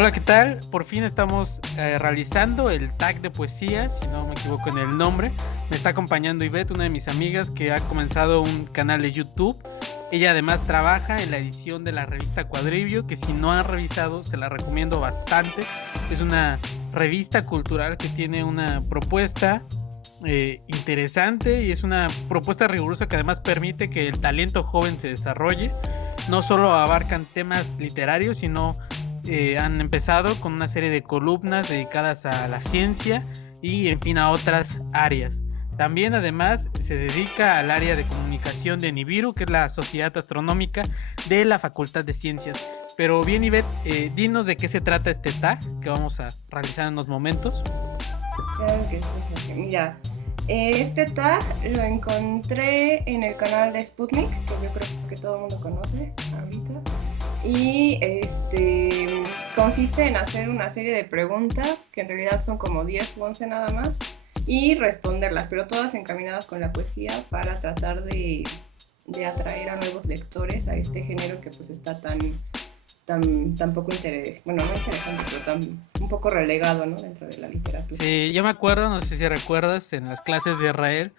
Hola, ¿qué tal? Por fin estamos realizando el tag de poesía, si no me equivoco en el nombre. Me está acompañando Ivette, una de mis amigas que ha comenzado un canal de YouTube. Ella además trabaja en la edición de la revista Cuadrivio, que si no han revisado se la recomiendo bastante. Es una revista cultural que tiene una propuesta interesante y es una propuesta rigurosa que además permite que el talento joven se desarrolle. No solo abarcan temas literarios, sino han empezado con una serie de columnas dedicadas a la ciencia y en fin a otras áreas. También además se dedica al área de comunicación de Nibiru, que es la Sociedad Astronómica de la Facultad de Ciencias. Pero bien, Ivette, dinos de qué se trata este tag que vamos a realizar en unos momentos. Claro que sí, Jorge. Mira, este tag lo encontré en el canal de Sputnik, que yo creo que todo el mundo conoce ahorita. Y consiste en hacer una serie de preguntas, que en realidad son como 10 u 11 nada más, y responderlas, pero todas encaminadas con la poesía para tratar de atraer a nuevos lectores a este género que pues está tan poco interesante, bueno, no interesante, pero tan un poco relegado, ¿no? Dentro de la literatura. Sí, yo me acuerdo, no sé si recuerdas, en las clases de Israel,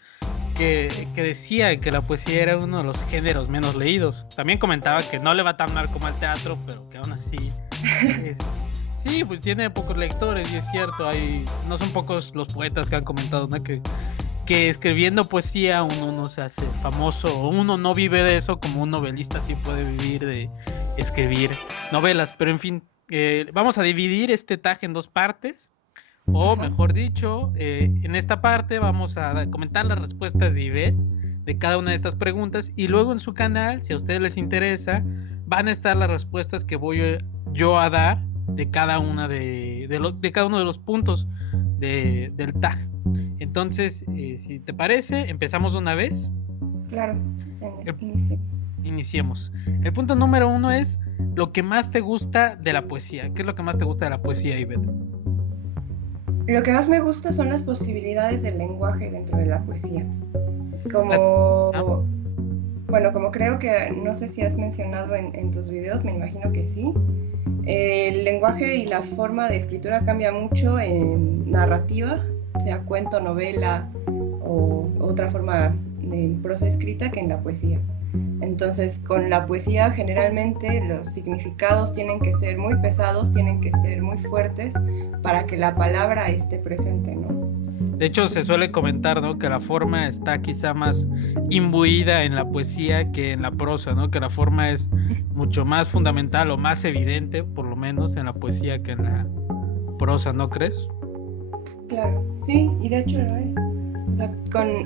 que decía que la poesía era uno de los géneros menos leídos. También comentaba que no le va tan mal como al teatro, pero que aún así es... Sí, pues tiene pocos lectores y es cierto, no son pocos los poetas que han comentado, ¿no? Que escribiendo poesía uno no se hace famoso o uno no vive de eso como un novelista sí puede vivir de escribir novelas. Pero en fin, vamos a dividir este tag en dos partes. O Ajá. mejor dicho, en esta parte vamos a comentar las respuestas de Ivette de cada una de estas preguntas y luego en su canal, si a ustedes les interesa, van a estar las respuestas que voy yo a dar de cada una de cada uno de los puntos del tag. Entonces, si te parece, empezamos de una vez. Claro, El- iniciemos. Iniciemos. El punto número uno es lo que más te gusta de la poesía. ¿Qué es lo que más te gusta de la poesía, Ivette? Lo que más me gusta son las posibilidades del lenguaje dentro de la poesía. Las... ¿Ah? Como, bueno, como creo que, no sé si has mencionado en tus videos, me imagino que sí, el lenguaje y la forma de escritura cambia mucho en narrativa, sea cuento, novela o otra forma de prosa escrita que en la poesía. Entonces, con la poesía generalmente los significados tienen que ser muy pesados, tienen que ser muy fuertes para que la palabra esté presente, ¿no? De hecho, se suele comentar, ¿no? Que la forma está quizá más imbuida en la poesía que en la prosa, ¿no? Que la forma es mucho más fundamental o más evidente, por lo menos, en la poesía que en la prosa, ¿no crees? Claro, sí, y de hecho lo es. O sea,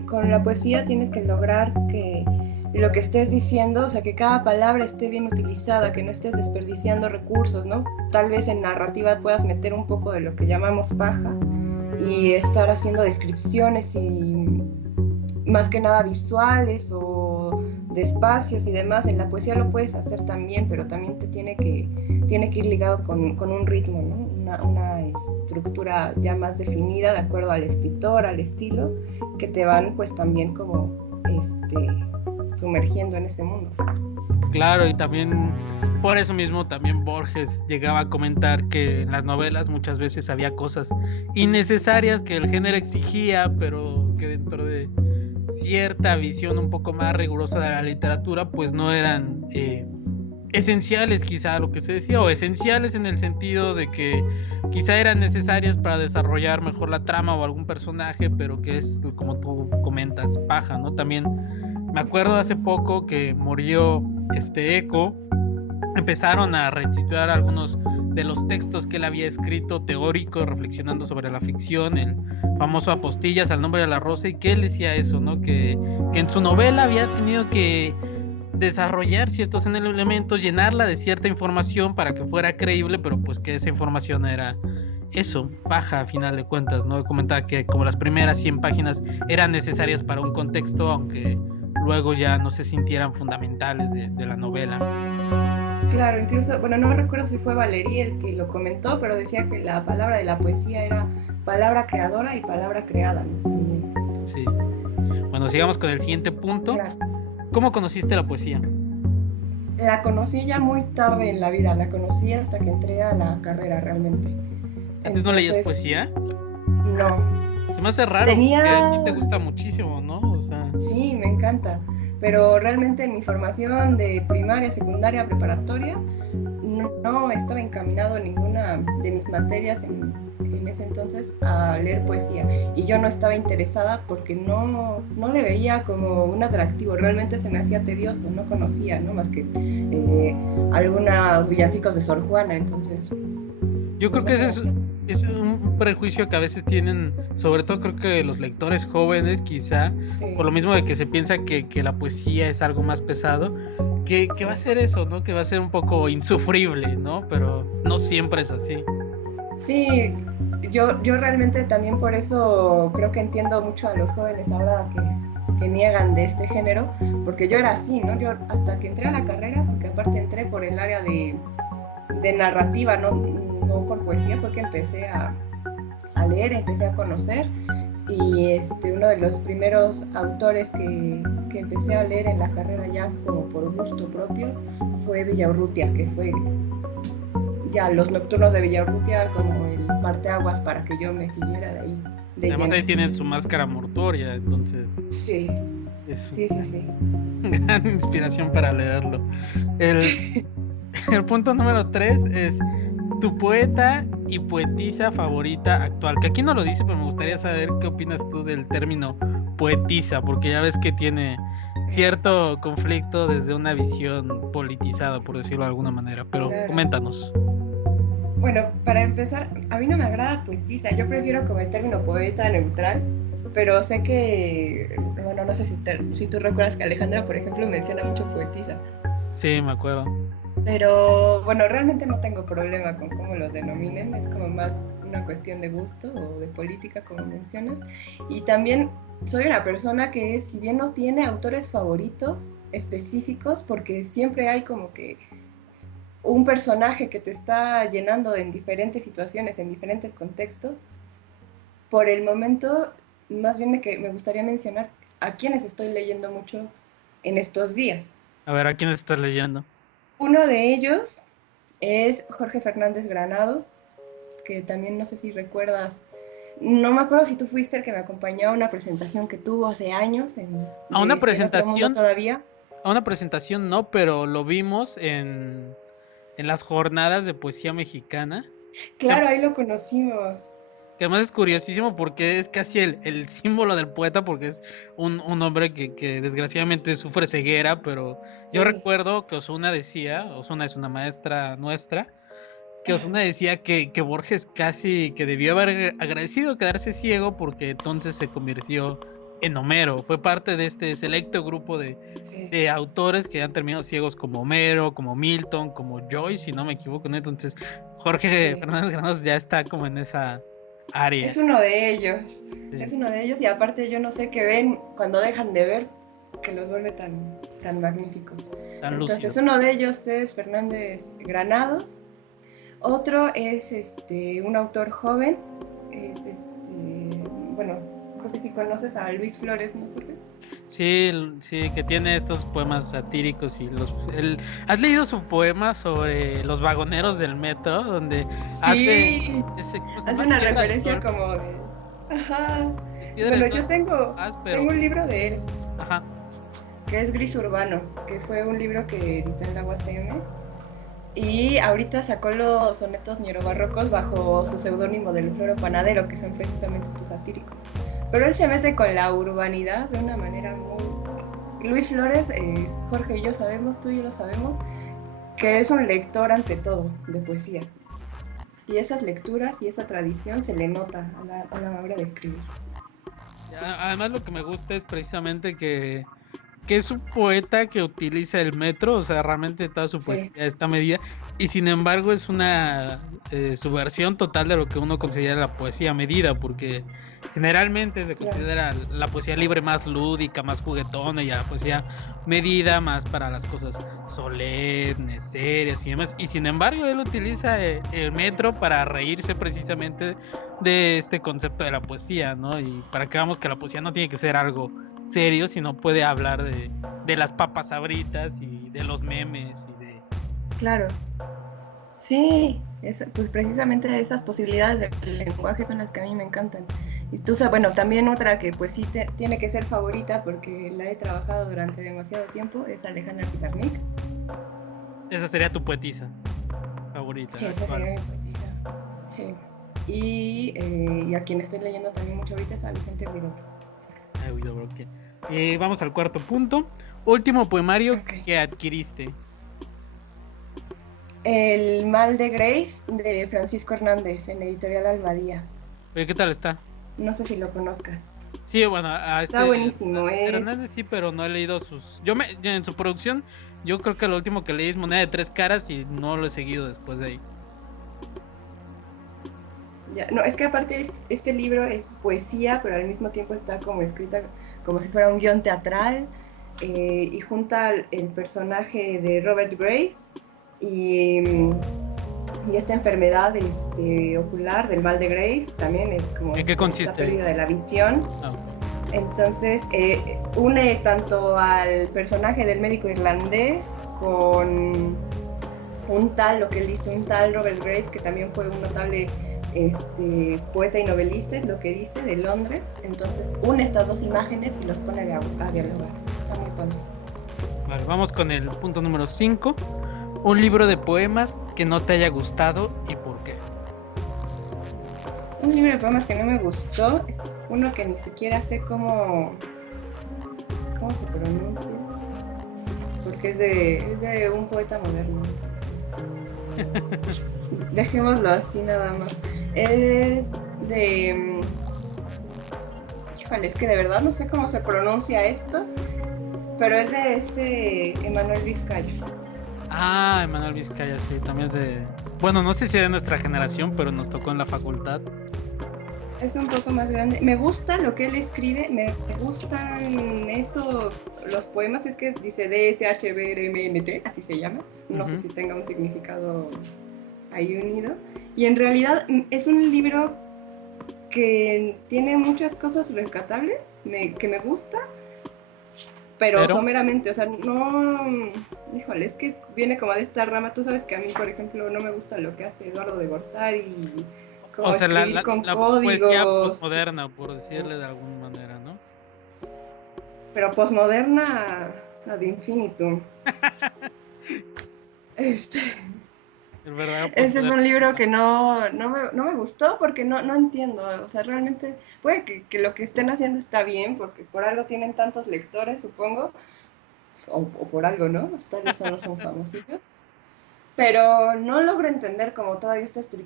con la poesía tienes que lograr que lo que estés diciendo, o sea, que cada palabra esté bien utilizada, que no estés desperdiciando recursos, ¿no? Tal vez en narrativa puedas meter un poco de lo que llamamos paja y estar haciendo descripciones y más que nada visuales o de espacios y demás. En la poesía lo puedes hacer también, pero también tiene que ir ligado con un ritmo, ¿no? Una estructura ya más definida de acuerdo al escritor, al estilo, que te van pues también como sumergiendo en ese mundo. Claro, y también por eso mismo también Borges llegaba a comentar que en las novelas muchas veces había cosas innecesarias que el género exigía, pero que dentro de cierta visión un poco más rigurosa de la literatura, pues no eran esenciales quizá lo que se decía, o esenciales en el sentido de que quizá eran necesarias para desarrollar mejor la trama o algún personaje, pero que es como tú comentas, paja, ¿no? También me acuerdo hace poco que murió este Eco, empezaron a retitular algunos de los textos que él había escrito teóricos reflexionando sobre la ficción, el famoso Apostillas al nombre de la rosa, y que él decía eso, ¿no? Que en su novela había tenido que desarrollar ciertos elementos, llenarla de cierta información para que fuera creíble, pero pues que esa información era eso, paja a final de cuentas, ¿no? Comentaba que como las primeras 100 páginas eran necesarias para un contexto, aunque luego ya no se sintieran fundamentales de la novela. Claro, incluso, bueno, no recuerdo si fue Valerí el que lo comentó, pero decía que la palabra de la poesía era palabra creadora y palabra creada, ¿no? También. Sí. Bueno, sigamos con el siguiente punto. Claro. ¿Cómo conociste la poesía? La conocí ya muy tarde en la vida, la conocí hasta que entré a la carrera realmente. ¿Antes no leías Entonces, poesía? no. Se me hace raro porque a ti te Tenía, gusta muchísimo, ¿no? O sea, sí, me encanta, pero realmente en mi formación de primaria, secundaria, preparatoria, no estaba encaminado en ninguna de mis materias en ese entonces a leer poesía. Y yo no estaba interesada porque no le veía como un atractivo, realmente se me hacía tedioso, no conocía, ¿no? Más que algunos villancicos de Sor Juana, entonces yo creo no que se ese me hacía. es un prejuicio que a veces tienen, sobre todo creo que los lectores jóvenes, quizá, por Sí, lo mismo de que se piensa que la poesía es algo más pesado, que va a sí. ser eso, ¿no? Que va a ser un poco insufrible, ¿no? Pero no siempre es así. Sí, yo realmente también por eso creo que entiendo mucho a los jóvenes ahora que niegan de este género, porque yo era así, ¿no? Yo hasta que entré a la carrera, porque aparte entré por el área de narrativa, no por poesía, fue que empecé a leer, empecé a conocer y uno de los primeros autores que empecé a leer en la carrera ya como por gusto propio fue Villaurrutia, que fue ya los nocturnos de Villaurrutia como el parteaguas para que yo me siguiera de ahí de Además lleno. ahí tienen su máscara mortuoria, entonces Sí, es sí, sí, sí. una gran inspiración para leerlo. El, el punto número 3 es tu poeta y poetisa favorita actual. Que aquí no lo dice, pero me gustaría saber qué opinas tú del término poetisa, porque ya ves que tiene Sí, cierto conflicto desde una visión politizada, por decirlo de alguna manera. Pero claro. coméntanos. Bueno, para empezar, a mí no me agrada poetisa, yo prefiero como el término poeta neutral, pero sé que, bueno, no sé si tú recuerdas que Alejandra, por ejemplo, menciona mucho poetisa, Sí, me acuerdo. pero bueno, realmente no tengo problema con cómo los denominen, es como más una cuestión de gusto o de política, como mencionas, y también soy una persona que, si bien no tiene autores favoritos específicos, porque siempre hay como que un personaje que te está llenando en diferentes situaciones, en diferentes contextos, por el momento, más bien me gustaría mencionar a quienes estoy leyendo mucho en estos días. A ver, ¿a quién estás leyendo? Uno de ellos es Jorge Fernández Granados, que también no sé si recuerdas, no me acuerdo si tú fuiste el que me acompañó a una presentación que tuvo hace años A una de Si en otro mundo presentación, todavía. a una presentación no, pero lo vimos en las jornadas de poesía mexicana. Claro, ahí lo conocimos. Que además es curiosísimo porque es casi el símbolo del poeta, porque es un hombre que desgraciadamente sufre ceguera, pero yo Sí, recuerdo que Osuna decía, Osuna es una maestra nuestra, que Osuna decía que Borges casi que debió haber agradecido quedarse ciego porque entonces se convirtió en Homero. Fue parte de este selecto grupo sí, de autores que han terminado ciegos como Homero, como Milton, como Joyce, si no me equivoco, ¿no? Entonces Jorge sí. Fernández Granados ya está como en esa Es área. uno de ellos. Es Sí, uno de ellos y aparte yo no sé qué ven cuando dejan de ver que los vuelve tan magníficos. tan Entonces lúcidos. uno de ellos es Fernández Granados, otro es un autor joven, es bueno, creo que si conoces a Luis Flores, ¿no, Jorge? Sí, sí, que tiene estos poemas satíricos y ¿has leído su poema sobre los vagoneros del metro? Donde hace Sí, ¿cómo se hace llama? una Piedra de referencia Sol. como de... Ajá. Es Piedra de Bueno, Sol yo tengo, pero tengo un libro de él, ajá. que es Gris Urbano, que fue un libro que editó en la UACM. Y ahorita sacó los sonetos neobarrocos bajo su seudónimo del Floro Panadero, que son precisamente estos satíricos. Pero él se mete con la urbanidad de una manera muy... Luis Flores, Jorge y yo sabemos, tú y yo lo sabemos, que es un lector ante todo de poesía. Y esas lecturas y esa tradición se le nota a la hora de escribir. Además lo que me gusta es precisamente que es un poeta que utiliza el metro, o sea, realmente toda su Sí, poesía está medida, y sin embargo es una subversión total de lo que uno considera la poesía medida, porque generalmente se claro. considera la poesía libre más lúdica, más juguetona, y a la poesía medida más para las cosas solemnes, serias y demás, y sin embargo él utiliza el metro para reírse precisamente de este concepto de la poesía, ¿no? Y para que veamos que la poesía no tiene que ser algo serio, sino puede hablar de las papas sabritas y de los memes y de... Claro. Sí, pues precisamente esas posibilidades del lenguaje son las que a mí me encantan. Y tú sabes, bueno, también otra que pues sí tiene que ser favorita porque la he trabajado durante demasiado tiempo es Alejandra Pizarnik. Esa sería tu poetisa favorita, Sí, esa actual. sería mi poetisa. Sí. Y a quien estoy leyendo también mucho ahorita es a Vicente Huidobro. Ay, Guido Brocken. Vamos al cuarto punto. Último poemario Ok. que adquiriste. El mal de Grace de Francisco Hernández en Editorial Almadía. Oye, ¿qué tal está? No sé si lo conozcas. Sí, bueno, a Está buenísimo. Hernández sí, pero no he leído sus... yo en su producción, yo creo que lo último que leí es Moneda de Tres Caras y no lo he seguido después de ahí. Ya, no, es que aparte este libro es poesía, pero al mismo tiempo está como escrita como si fuera un guión teatral y junta el personaje de Robert Graves y, y esta enfermedad ocular del mal de Graves también es ¿En qué como esta consiste? pérdida de la visión. Ah, ok. Entonces une tanto al personaje del médico irlandés con lo que él dice, un tal Robert Graves, que también fue un notable poeta y novelista, es lo que dice, de Londres. Entonces une estas dos imágenes y los pone a dialogar. Está muy padre. Vale, vamos con el punto número 5. Un libro de poemas que no te haya gustado y por qué. Un libro de poemas que no me gustó es uno que ni siquiera sé cómo se pronuncia, porque es de un poeta moderno. Dejémoslo así nada más. Es de... Híjole, es que de verdad no sé cómo se pronuncia esto, pero es de Emanuel Vizcayo. Ah, Emanuel Vizcaya, sí, también es de... Bueno, no sé si es de nuestra generación, pero nos tocó en la facultad. Es un poco más grande. Me gusta lo que él escribe, me gustan los poemas, es que dice DSHBRMNT, así se llama. No sé si tenga un significado ahí unido. Y en realidad es un libro que tiene muchas cosas rescatables, que me gusta, pero Pero, someramente, o sea, no, híjole, es que viene como de esta rama. Tú sabes que a mí, por ejemplo, no me gusta lo que hace Eduardo de Gortari, o como sea, escribir con la poesía códigos, postmoderna, por decirle de alguna manera, ¿no? pero posmoderna ad infinitum. Este, El verdadero ese es postmoderno. un libro que no me gustó porque no entiendo. O sea, realmente puede que lo que estén haciendo está bien, porque por algo tienen tantos lectores, supongo, o por algo, ¿no? Tal vez solo son famosillos. Pero no logro entender como todavía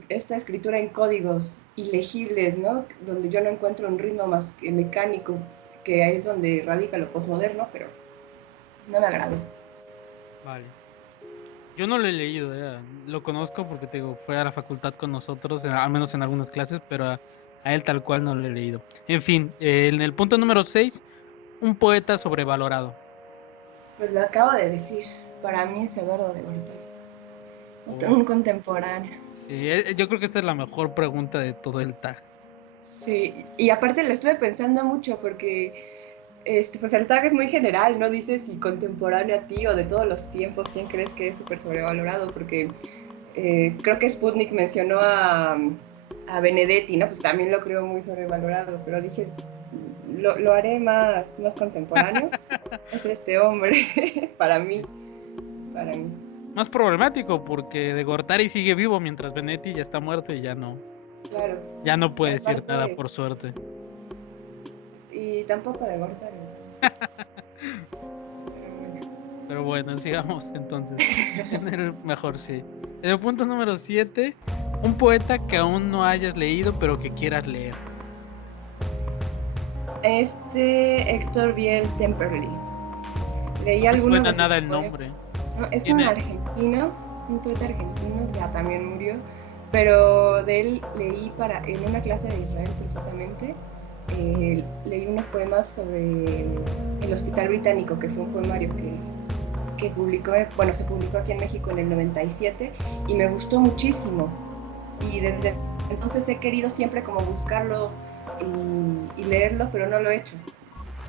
esta escritura en códigos ilegibles, ¿no? Donde yo no encuentro un ritmo más que mecánico, que es donde radica lo posmoderno, pero no me agradó. Vale. Yo no lo he leído, lo conozco porque te digo, fue a la facultad con nosotros, al menos en algunas clases, pero a él tal cual no lo he leído. En fin, en el punto número 6, un poeta sobrevalorado. Pues lo acabo de decir, para mí es Eduardo de Gortari, Oh, un contemporáneo. sí, yo creo que esta es la mejor pregunta de todo el tag. Sí, y aparte lo estuve pensando mucho porque pues el tag es muy general, no dice si contemporáneo a ti o de todos los tiempos, quién crees que es súper sobrevalorado, porque creo que Sputnik mencionó a Benedetti, ¿no? Pues también lo creo muy sobrevalorado, pero dije, lo haré más contemporáneo. Es este hombre, para mí. Más problemático porque de Gortari sigue vivo mientras Benetti ya está muerto y Claro. ya no Y puede decir nada aparte, por suerte. y tampoco de Gortari. Pero bueno. Pero bueno, sigamos entonces. En el mejor sí. En el punto número 7, un poeta que aún no hayas leído pero que quieras leer. Héctor Biel Temperley. Leí No me algunos suena de sus nada el poemas. nombre. No, es ¿Quién un es? argentino, un poeta argentino, ya también murió, pero de él leí en una clase de Israel precisamente, leí unos poemas sobre el Hospital Británico, que fue un poemario que publicó, bueno, se publicó aquí en México en el 97 y me gustó muchísimo. Y desde entonces he querido siempre como buscarlo y leerlo, pero no lo he hecho.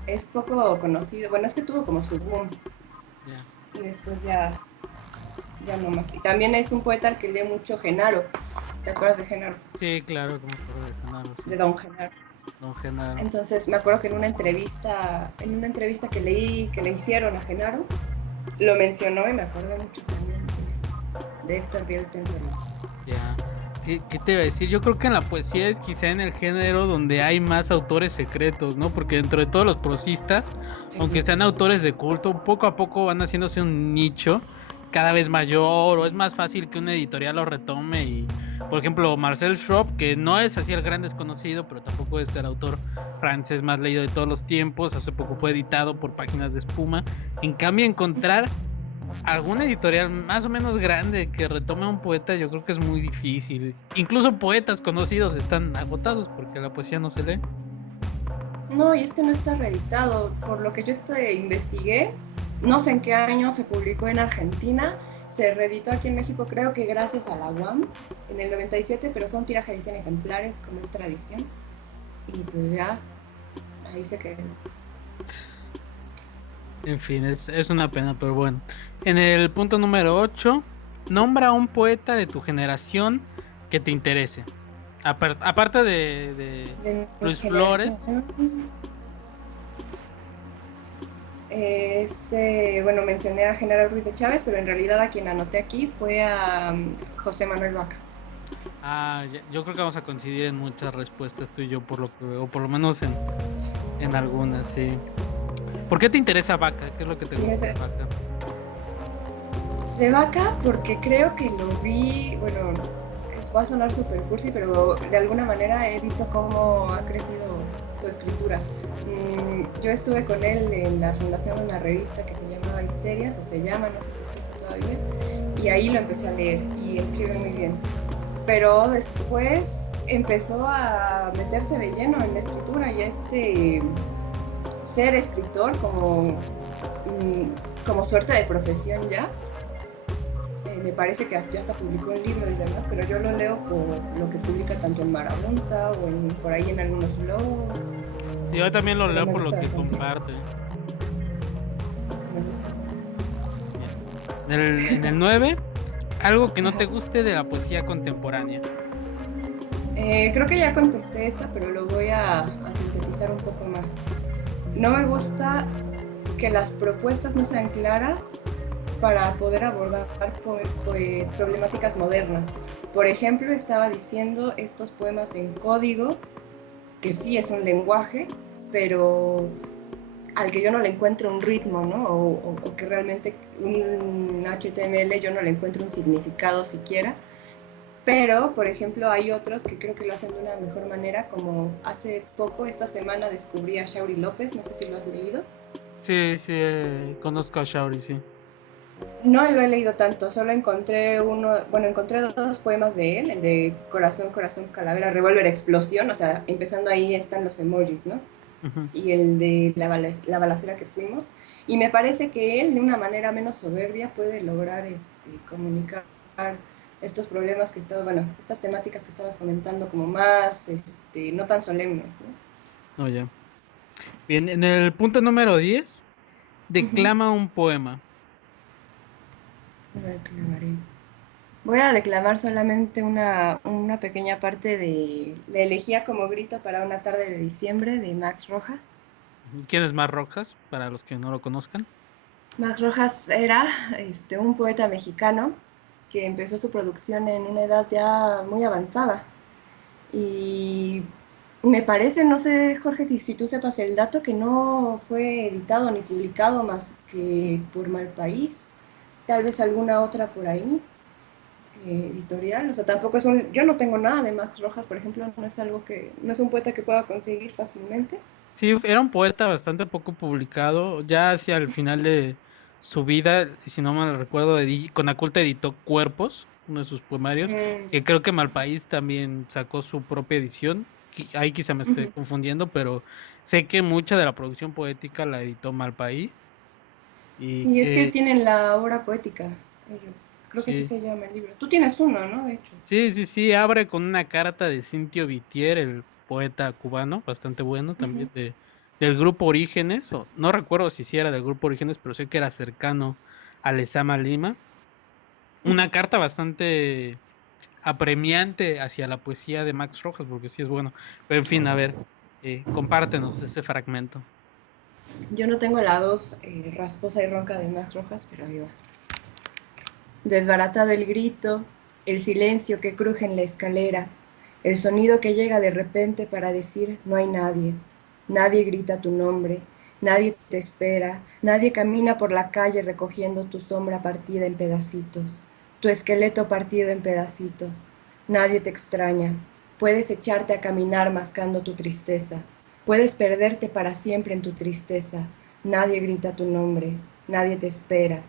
Es poco conocido, bueno, es que tuvo como su boom. Ya. y después ya no más. Y también es un poeta al que lee mucho Genaro. ¿Te acuerdas de Genaro? Sí, claro, como por de Genaro, sí. De Don Genaro. Don Genaro. Entonces me acuerdo que en una entrevista que leí, que le hicieron a Genaro, lo mencionó y me acuerdo mucho también de Héctor Biotenton. Ya. ¿Qué te iba a decir? Yo creo que en la poesía es quizá en el género donde hay más autores secretos, ¿no? Porque dentro de todos los prosistas, aunque Sí, sean autores de culto, poco a poco van haciéndose un nicho cada vez mayor, o es más fácil que una editorial lo retome y, por ejemplo, Marcel Schropp, que no es así el gran desconocido, pero tampoco es el autor francés más leído de todos los tiempos, hace poco fue editado por Páginas de Espuma. En cambio, encontrar alguna editorial más o menos grande que retome a un poeta, yo creo que es muy difícil. Incluso poetas conocidos están agotados porque la poesía no se lee. no, y este no está reeditado. Por lo que yo investigué, no sé en qué año se publicó en Argentina, se reeditó aquí en México, creo que gracias a la UAM, en el 97, pero fue un tiraje de 100 ejemplares, como es tradición. Y pues ya, ahí se quedó. En fin, es una pena, pero bueno. En el punto número 8 nombra a un poeta de tu generación que te interese. Aparte de De mi Luis generación, Flores. bueno, mencioné a Genaro Ruiz de Chávez, pero en realidad a quien anoté aquí fue a José Manuel Vaca. Yo creo que vamos a coincidir en muchas respuestas tú y yo, por lo que veo, o por lo menos en algunas, sí. ¿Por qué te interesa Vaca? ¿Qué es lo que te Sí, gusta ese, de Vaca? de Vaca, porque creo que lo vi, bueno, va a sonar super cursi, pero de alguna manera he visto cómo ha crecido su escritura. Yo estuve con él en la fundación de una revista que se llamaba Histerias, o se llama, no sé si existe todavía, y ahí lo empecé a leer y escribe muy bien. Pero después empezó a meterse de lleno en la escritura y ser escritor como suerte de profesión ya. Me parece que ya hasta publicó un libro y demás, pero yo lo leo por lo que publica tanto en Marabunta o por ahí en algunos blogs. Sí, yo también lo Pero leo me por lo gusta que bastante. comparte. Sí, me gusta bastante. Bien. En el 9 algo que no Ajá. te guste de la poesía contemporánea. Creo que ya contesté esta, pero lo voy a sintetizar un poco más. No me gusta que las propuestas no sean claras para poder abordar problemáticas modernas. Por ejemplo, estaba diciendo estos poemas en código, que sí es un lenguaje, pero al que yo no le encuentro un ritmo, ¿no? O que realmente un HTML yo no le encuentro un significado siquiera. Pero, por ejemplo, hay otros que creo que lo hacen de una mejor manera, como hace poco, esta semana, descubrí a Shauri López, no sé si lo has leído. Sí, sí, conozco a Shauri, sí. No lo he leído tanto, solo encontré dos poemas de él, el de Corazón, Corazón, Calavera, Revólver, Explosión, o sea, empezando ahí están los emojis, ¿no? Ujú. Y el de la balacera que fuimos. Y me parece que él, de una manera menos soberbia, puede lograr comunicar estos problemas estas temáticas que estabas comentando, como más, no tan solemnes, ¿no? Oye. Bien, en el punto número 10 Ujú. declama un poema. Lo declamaré. Voy a declamar solamente una pequeña parte de La elegía como grito para una tarde de diciembre de Max Rojas. ¿Quién es Mar Rojas? Para los que no lo conozcan. Max Rojas era un poeta mexicano que empezó su producción en una edad ya muy avanzada. Y me parece, no sé, Jorge, si tú sepas el dato, que no fue editado ni publicado más que por Malpaís, tal vez alguna otra por ahí, editorial. O sea, tampoco yo no tengo nada de Max Rojas, por ejemplo, no es un poeta que pueda conseguir fácilmente. Sí, era un poeta bastante poco publicado. Ya hacia el final de su vida, si no mal recuerdo, Conaculta editó Cuerpos, uno de sus poemarios, Mm, que creo que Malpaís también sacó su propia edición. Ahí quizá me esté ujú. confundiendo, pero sé que mucha de la producción poética la editó Malpaís. Y Sí, es que que tienen la obra poética, ellos. Creo que sí sí, se llama el libro. Tú tienes uno, ¿no? De hecho. sí, abre con una carta de Cintio Vitier, el poeta cubano, bastante bueno Ujú. también del grupo Orígenes, o no recuerdo si sí era del grupo Orígenes, pero sé que era cercano a Lezama Lima. Una carta bastante apremiante hacia la poesía de Max Rojas, porque sí es bueno. Pero en fin, a ver, compártenos ese fragmento. Yo no tengo la voz rasposa y ronca de Max Rojas, pero ahí va. Desbaratado el grito, el silencio que cruje en la escalera, el sonido que llega de repente para decir no hay nadie. Nadie grita tu nombre, nadie te espera, nadie camina por la calle recogiendo tu sombra partida en pedacitos, tu esqueleto partido en pedacitos. Nadie te extraña. Puedes echarte a caminar mascando tu tristeza. Puedes perderte para siempre en tu tristeza. Nadie grita tu nombre, nadie te espera.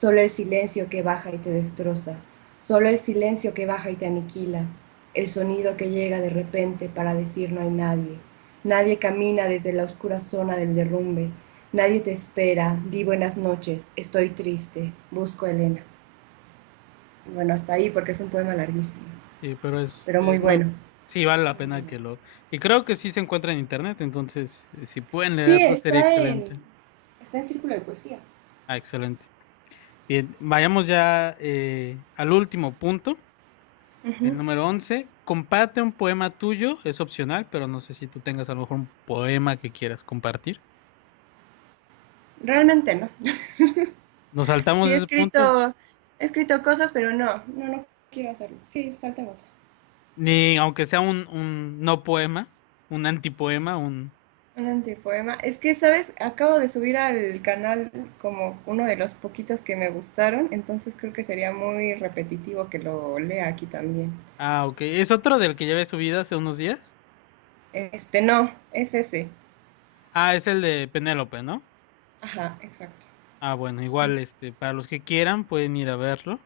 Solo el silencio que baja y te destroza. Solo el silencio que baja y te aniquila. El sonido que llega de repente para decir no hay nadie. Nadie camina desde la oscura zona del derrumbe. Nadie te espera. Di buenas noches. Estoy triste. Busco a Elena. Bueno, hasta ahí porque es un poema larguísimo, Sí, pero es, pero muy es muy, bueno. sí vale la pena que lo, y creo que sí se encuentra en internet, entonces si pueden Sí, leerlo sería excelente. está en Círculo de Poesía. Ah, excelente. Bien, vayamos ya al último punto, el Ujú. número 11. Comparte un poema tuyo, es opcional, pero no sé si tú tengas a lo mejor un poema que quieras compartir. Realmente no. Nos saltamos Sí, ese punto, he escrito cosas, pero no quiero hacerlo. Sí, saltemos. ni aunque sea un no poema, un antipoema, un... Un antipoema. Es que, ¿sabes? Acabo de subir al canal como uno de los poquitos que me gustaron, entonces creo que sería muy repetitivo que lo lea aquí también. Ah, ok. ¿Es otro del que ya había subido hace unos días? No, es ese. Ah, es el de Penélope, ¿no? Ajá, exacto. Ah, bueno, igual, para los que quieran pueden ir a verlo.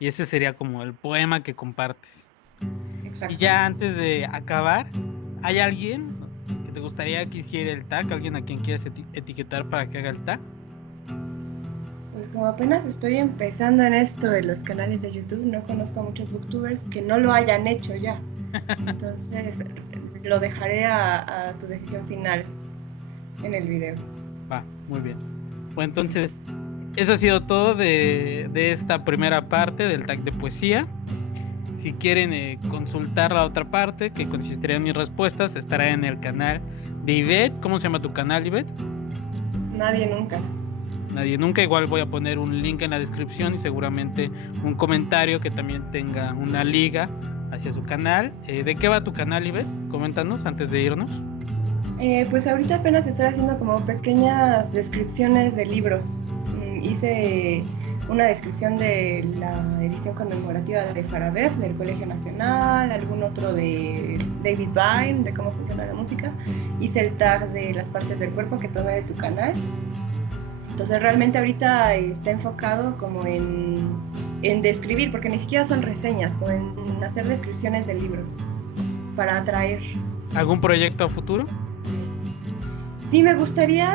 Y ese sería como el poema que compartes. Y Exacto. ya antes de acabar, ¿hay alguien que te gustaría que hiciera el tag? ¿Alguien a quien quieras etiquetar para que haga el tag? Pues como apenas estoy empezando en esto de los canales de YouTube, no conozco a muchos booktubers que no lo hayan hecho ya. Entonces lo dejaré a tu decisión final en el video. Va, muy bien. Pues entonces, eso ha sido todo de esta primera parte del tag de poesía. Si quieren consultar la otra parte, que consistiría en mis respuestas, estará en el canal de Ivette. ¿Cómo se llama tu canal, Ivette? Nadie nunca. Nadie nunca. Igual voy a poner un link en la descripción y seguramente un comentario que también tenga una liga hacia su canal. ¿De qué va tu canal, Ivette? Coméntanos antes de irnos. Pues ahorita apenas estoy haciendo como pequeñas descripciones de libros. Hice una descripción de la edición conmemorativa de Farabev del Colegio Nacional, algún otro de David Byrne, de cómo funciona la música. Hice el tag de las partes del cuerpo que tomé de tu canal. Entonces realmente ahorita está enfocado como en describir, porque ni siquiera son reseñas, como en hacer descripciones de libros para atraer. ¿Algún proyecto a futuro? Sí, me gustaría,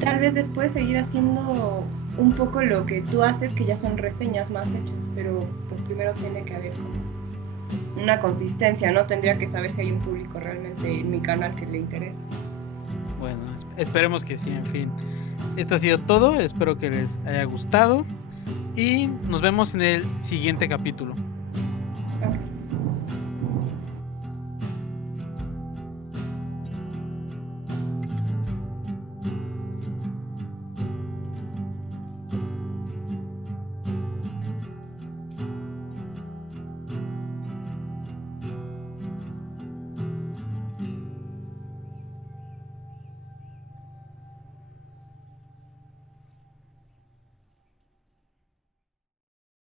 tal vez después seguir haciendo un poco lo que tú haces, que ya son reseñas más hechas, pero pues primero tiene que haber como una consistencia, ¿no? Tendría que saber si hay un público realmente en mi canal que le interese. Bueno, esperemos que sí, en fin. Esto ha sido todo, espero que les haya gustado y nos vemos en el siguiente capítulo. Okay.